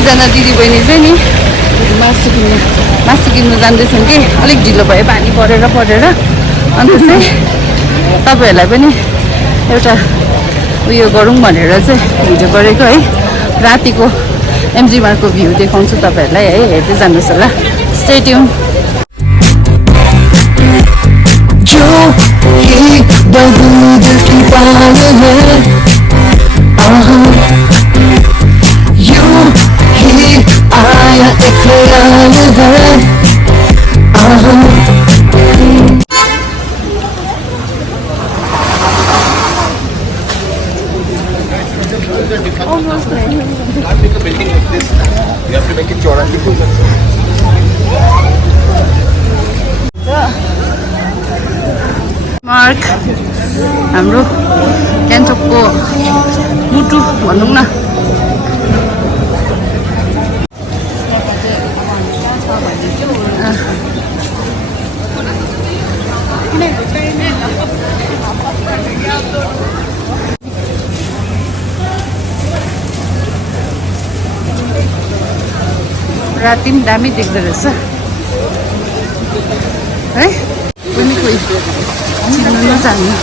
दुईजना दिदी बहिनी चाहिँ नि मासु किन्नु जाँदैछौँ कि अलिक ढिलो भयो पानी परेर अन्त चाहिँ तपाईँहरूलाई पनि एउटा उयो गरौँ भनेर चाहिँ भिडियो गरेको है रातिको एमजी मार्गको भ्यू देखाउँछु तपाईँहरूलाई है हेर्दै जानुहोस् होला स्टे ट्युन मार्ग हाम्रो गान्तोकको मुटु भनौँ न राति पनि दामी देख्दो रहेछ है पनि कोही चिन्नु नजान्नु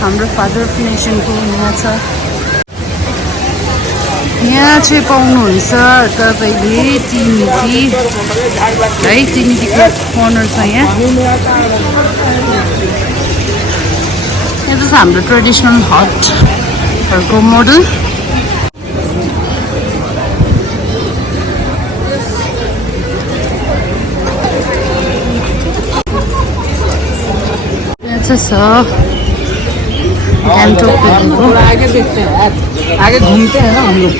हाम्रो फादर अफ नेसनको यहाँ छ यहाँ चाहिँ पाउनुहुन्छ तपाईँले चिनी है चिनीको कर्नर छ यहाँ यो चाहिँ हाम्रो ट्रेडिसनल हटहरूको मोडल यहाँ चाहिँ छ गान्तोक आगे घुम्ते हैं ना हम लोग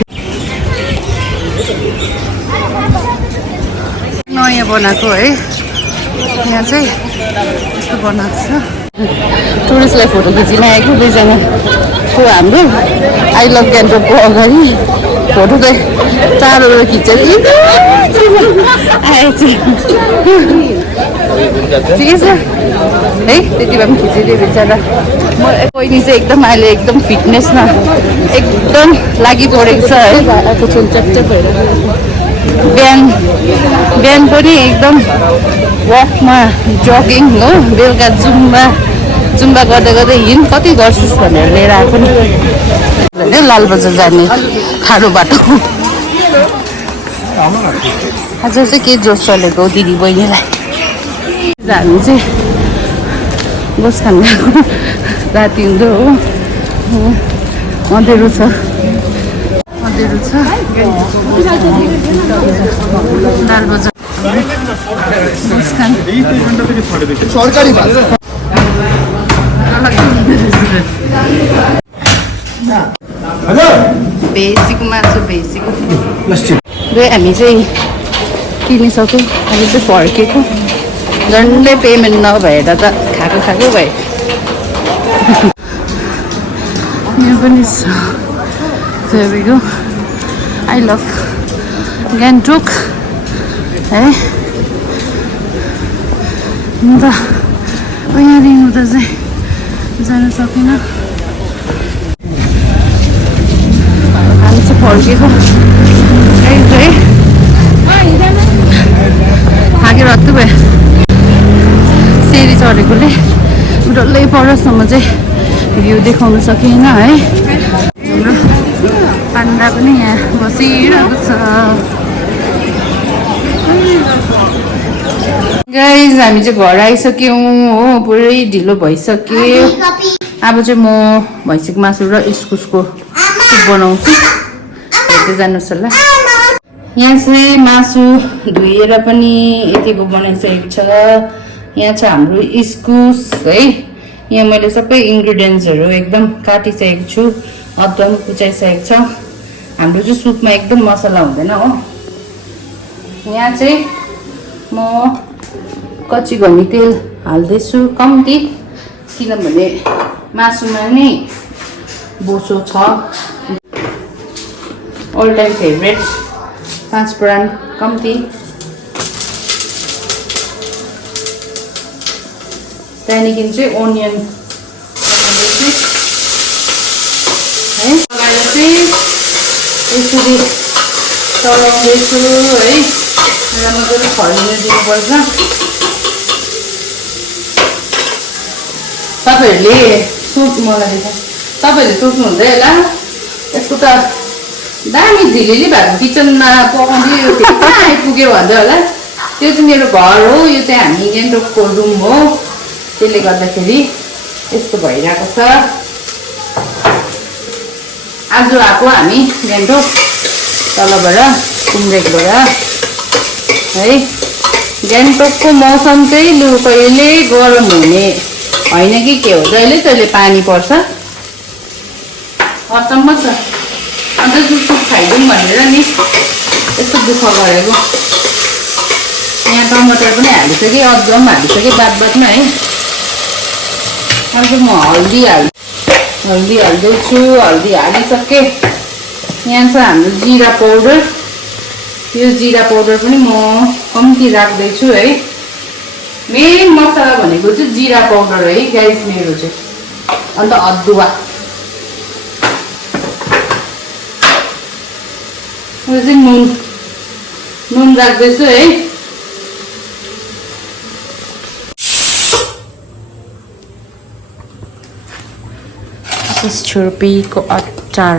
नयाँ बनाएको है यहाँ चाहिँ यस्तो बनाएको छ टुरिस्टलाई फोटो खिचिन आएको दुईजना को हाम्रो आई लभ गान्तोकको अगाडि फोटो चाहिँ टाढो खिचेर आएछ ठिकै छ है त्यति भए पनि खिचिदियो बिचरा म बहिनी चाहिँ एकदम अहिले एकदम फिटनेसमा एकदम लागि परेको छ है बिहान पनि एकदम वकमा जगिङ हो बेलुका जुम्बा गर्दै हिँड कति गर्छस् भनेर लिएर आएको नि लालबजार जाने खाडो बाटो आज चाहिँ के जोस चलेको दिदी बहिनीलाई हामी चाहिँ गोस खान गएको राति हुँदो हो अँधेरो छ लालबजार गोस खान सरकारी बेसिक मासु बेसिक हामी चाहिँ किनिसक्यौँ हामी चाहिँ फर्केको झन्डै पेमेन्ट नभएर त खाएको भयो यहाँ पनि छ आई लभ गान्तोक है अन्त यहाँदेखि उता चाहिँ जान सकिनँ हामी चाहिँ फर्केको है थाकेर हत्तु भयो सेरी चढेकोले डल्लै परसम्म चाहिँ भ्यू देखाउन सकिएन है हाम्रो पान्डा पनि यहाँ बसिरहेको छ गाइज हामी चाहिँ घर आइसक्यौँ हो पुरै ढिलो भइसक्यो अब चाहिँ म भैँसीको मासु र इस्कुसको सुप बनाउँछु हेर्दै जानुहोस् होला यहाँ चाहिँ मासु धोएर पनि यतिको बनाइसकेको छ यहाँ छ हाम्रो इस्कुस है यहाँ मैले सबै इन्ग्रिडियन्ट्सहरू एकदम काटिसकेको छु अदुवा पनि कुचाइसकेको छ हाम्रो चाहिँ सुपमा एकदम मसला हुँदैन हो यहाँ चाहिँ म कच्ची घनी तेल हाल्दैछु कम्ती किनभने मासुमा नै बोसो छ ऑल टाइम फेभरेट 5 फुरन कम्ती त्यहाँदेखि चाहिँ ओनियन मजाले खरिने दिनुपर्छ। तपाईँहरूले मलाई तपाईँहरूले सोच्नुहुँदै होला यसको त दामी झिलिली भएको किचनमा पकाउँदै यो फेरि कहाँ आइपुग्यो भन्दै होला। त्यो चाहिँ मेरो घर हो, यो चाहिँ हामी गान्तोकको रुम हो, त्यसले गर्दाखेरि यस्तो भइरहेको छ। आज आएको हामी गान्तोक तलबाट कुमरेकबाट है। गान्तोकको मौसम चाहिँ लु कहिले गरम हुने होइन कि के हो, जहिले तहिले पानी पर्छ, अचम्म छ। अन्त सुप खाइदिउँ भनेर नि यस्तो दुःख गरेको। यहाँ टमाटर पनि हालिसकेँ, अदुवा पनि हालिसकेँ बादमा है। अन्त म हल्दी हाल्दैछु, हल्दी हालिसकेँ। यहाँ छ हाम्रो जिरा पाउडर, यो जिरा पाउडर पनि म कम्ती राख्दैछु है। मेन मसला भनेको चाहिँ जिरा पाउडर है गाइस मेरो चाहिँ। अन्त अदुवा यो चाहिँ नुन राख्दैछु है। छुर्पीको अचार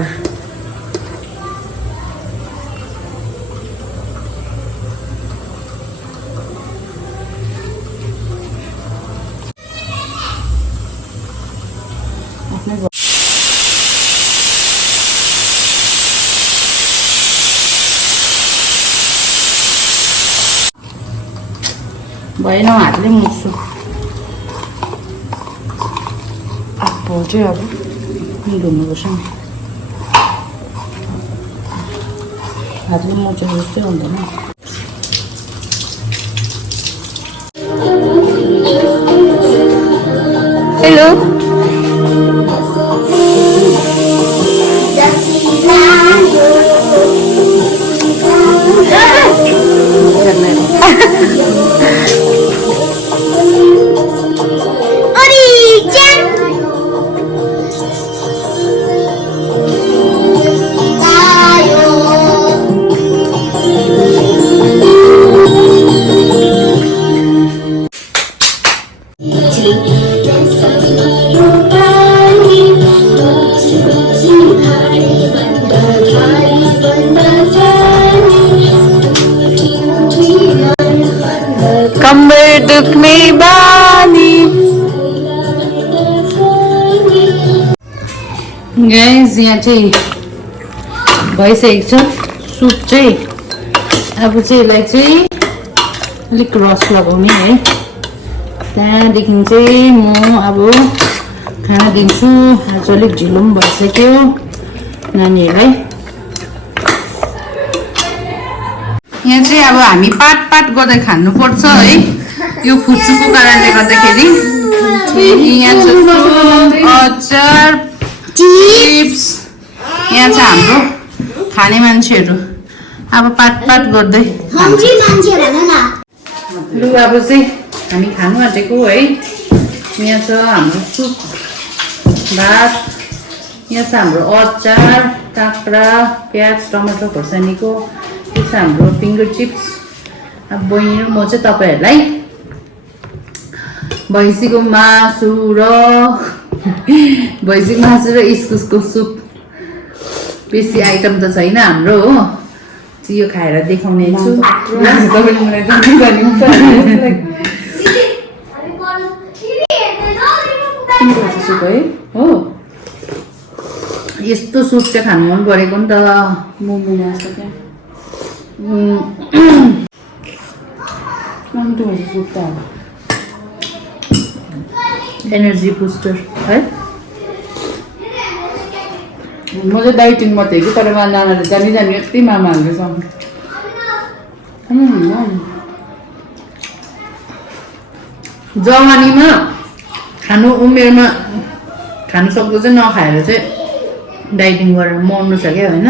भएन हातले मुस्छु। अब चाहिँ अब धुनुपर्छ नि, हातले मोचेको जस्तै हुँदैन। हेलो कमर दुखने बानी। गाइस यहाँ चाहिँ भइसकेको छ सुप चाहिँ। अब चाहिँ यसलाई चाहिँ अलिक रस लगाउने है। त्यहाँदेखि चाहिँ म अब खाना दिन्छु। आज अलिक ढिलो पनि भइसक्यो नानीहरूलाई। यहाँ चाहिँ अब हामी पाट गर्दै खानुपर्छ है, यो फुच्चुको कारणले गर्दाखेरि। यहाँ छ अचार, चिप्स, यहाँ छ हाम्रो खाने मान्छेहरू। अब पाट गर्दै लु अब चाहिँ हामी खानु आँटेको है। यहाँ छ हाम्रो सुप, भात, यहाँ छ हाम्रो अचार, काँक्रा, प्याज, टमाटर खोर्सानीको, यो छ हाम्रो फिङ्गर चिप्स। अब बहिनी र म चाहिँ तपाईँहरूलाई भैँसीको मासु र इस्कुसको सुप, बेसी आइटम त छैन हाम्रो हो, यो खाएर देखाउने छु। सुप है हो, यस्तो सुप चाहिँ खानु मन परेको नि त। मोमो ल्याएको क्या एनर्जी बुस्टर है। म चाहिँ डाइटिङमा थिएँ कि, तर नानाले जानी यति मामाहरूले छ। जवानीमा खानु, उमेरमा खानु सक्दो चाहिँ नखाएर चाहिँ डाइटिङ गरेर मर्नु छ क्या होइन।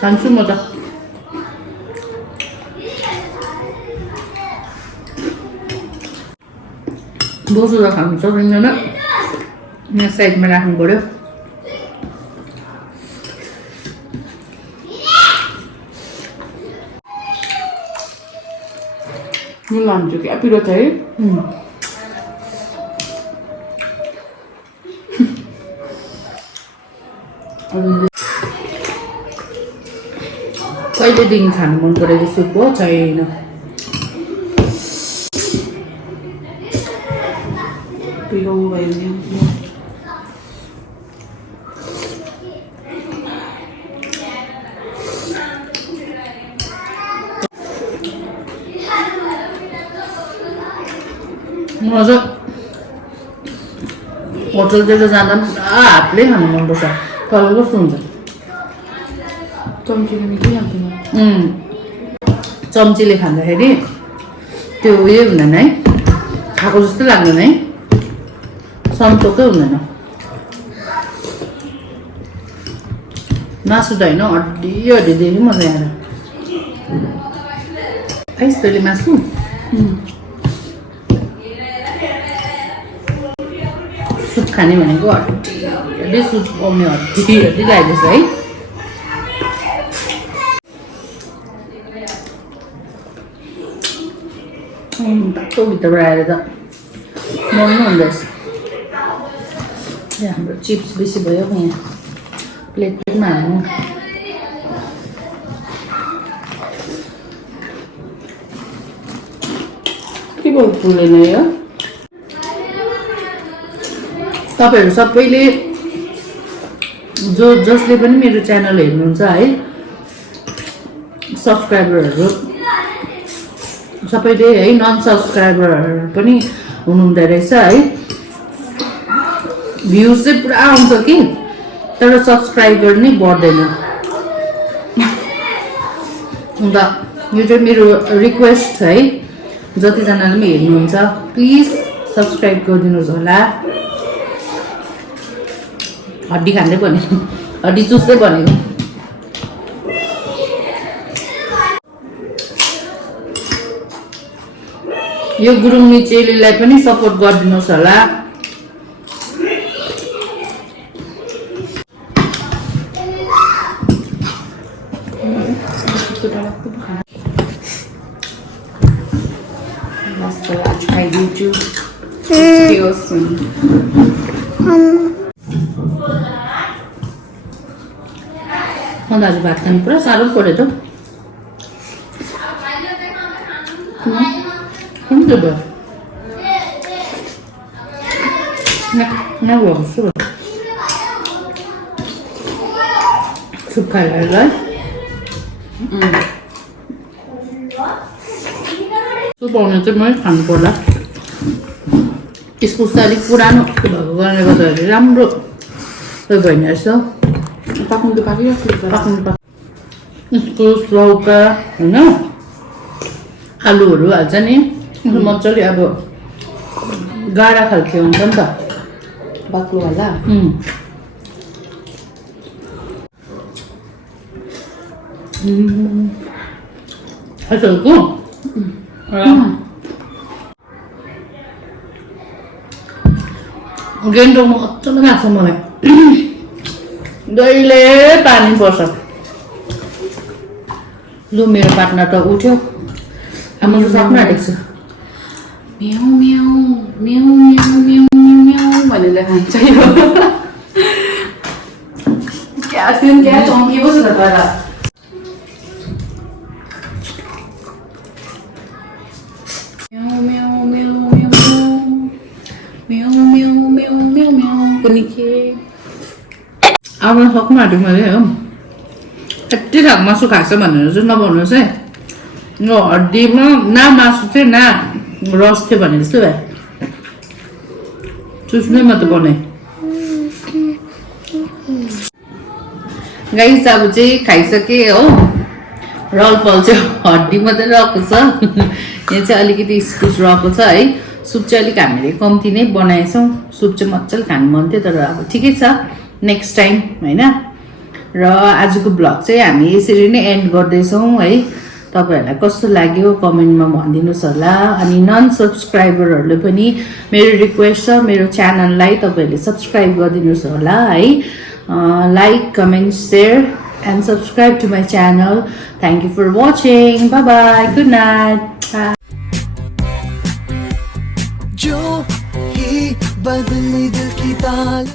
खान्छु म त। बोसो खानु सकिँदैन यहाँ साइडमा राख्नु पर्यो म लान्छु क्या पिरो छ है कहिलेदेखि खानु मन परेको सुप हो छैन पिरो भयो नि म चाहिँ होटलतिर जाँदा पनि पुरा हातले खानु मनपर्छ तर कस्तो हुन्छ चम्चीले निकै हाल्दैन चम्चीले खाँदाखेरि त्यो उयो हुँदैन है खाएको जस्तो लाग्दैन है सन्तोकै हुँदैन मासु त होइन हड्डी हड्डीदेखि मजा आएर खाइस् तैँले मासु सुप खाने भनेको हड्डी सुप पाउने हड्डी लाग्दैछ है बाटो भित्रबाट आएर त मर्नु हुँदैछ हाम्रो चिप्स बेसी भयो यहाँ प्लेटमा हाल्नु के भयो फुलेन यो तपाईहरु सबैले जसले पनि मेरो च्यानल हेर्नुहुन्छ है सब्स्क्राइबरहरु सबैले है नन सब्स्क्राइबरहरु पनि हुनुहुँदै रहेछ है भ्यूज चाहिँ पुरा आउँछ कि तर सब्स्क्राइबर नै बढ्दैन अन्त यो चाहिँ मेरो रिक्वेस्ट है जति जनाले पनि हेर्नुहुन्छ प्लिज सब्स्क्राइब गरिदिनुस् होला हड्डी खाँदै भनेको हड्डी चुस्दै भनेको यो गुरुङनी चेलीलाई पनि सपोर्ट गरिदिनुस् होला Let's try YouTube. Skills. आज भात खानु पुरा साह्रो पऱ्यो त सुप खाएर सुप आउनु चाहिँ मैले खानु पर्ला इस्कुस त अलिक पुरानो भएको कारणले गर्दाखेरि राम्रो भएन रहेछ पाक्नु त पाकिरहेको इस्कुस लौका होइन आलुहरू हाल्छ नि मजाले अब गाढा खालको हुन्छ नि त बाक्लो होला खाइसकेको गेन्टोकमा अचम्म लाग्छ मलाई जहिले पानी पर्छ लु मेरो पार्टनर त उठ्यो अब म सक्नु आँटेको छु म्याउ म्याउ म्याउ म्याउ म्याउ म्याउ भनेर खान्छ यो क्या थियो क्या चम्किएको छ त तर म्याउ म्याउ म्याउ म्याउ म्याउ म्याउ म्याउ म्याउ पनि के अब सक्नु आँटेको मैले हो यति खाएको मासु खाएको छ भनेर चाहिँ नभन्नुहोस् है यो हड्डीमा न मासु थियो न रस थियो भने जस्तो भयो चुस्नै मात्र बनाएँ गाइस अब चाहिँ खाइसकेँ हो रलपल चाहिँ हड्डी मात्रै रहेको छ यहाँ चाहिँ अलिकति इस्कुस रहेको छ है सुप चाहिँ अलिक हामीले कम्ती नै बनाएछौँ सुप चाहिँ मजाले खानु मन थियो तर अब ठिकै छ नेक्स्ट टाइम होइन र आजको ब्लग चाहिँ हामी यसरी नै एन्ड गर्दैछौँ है तपाईहरुलाई कस्तो लाग्यो कमेन्टमा भनिदिनुस् होला अनि नन सब्स्क्राइबरहरुले पनि मेरो रिक्वेस्ट छ मेरो च्यानललाई तपाईहरुले सब्स्क्राइब गरिदिनुस् होला है like comment share and subscribe to my channel. Thank you for watching. Bye bye. Good night. Bye. जो ही बदली दिल की ताल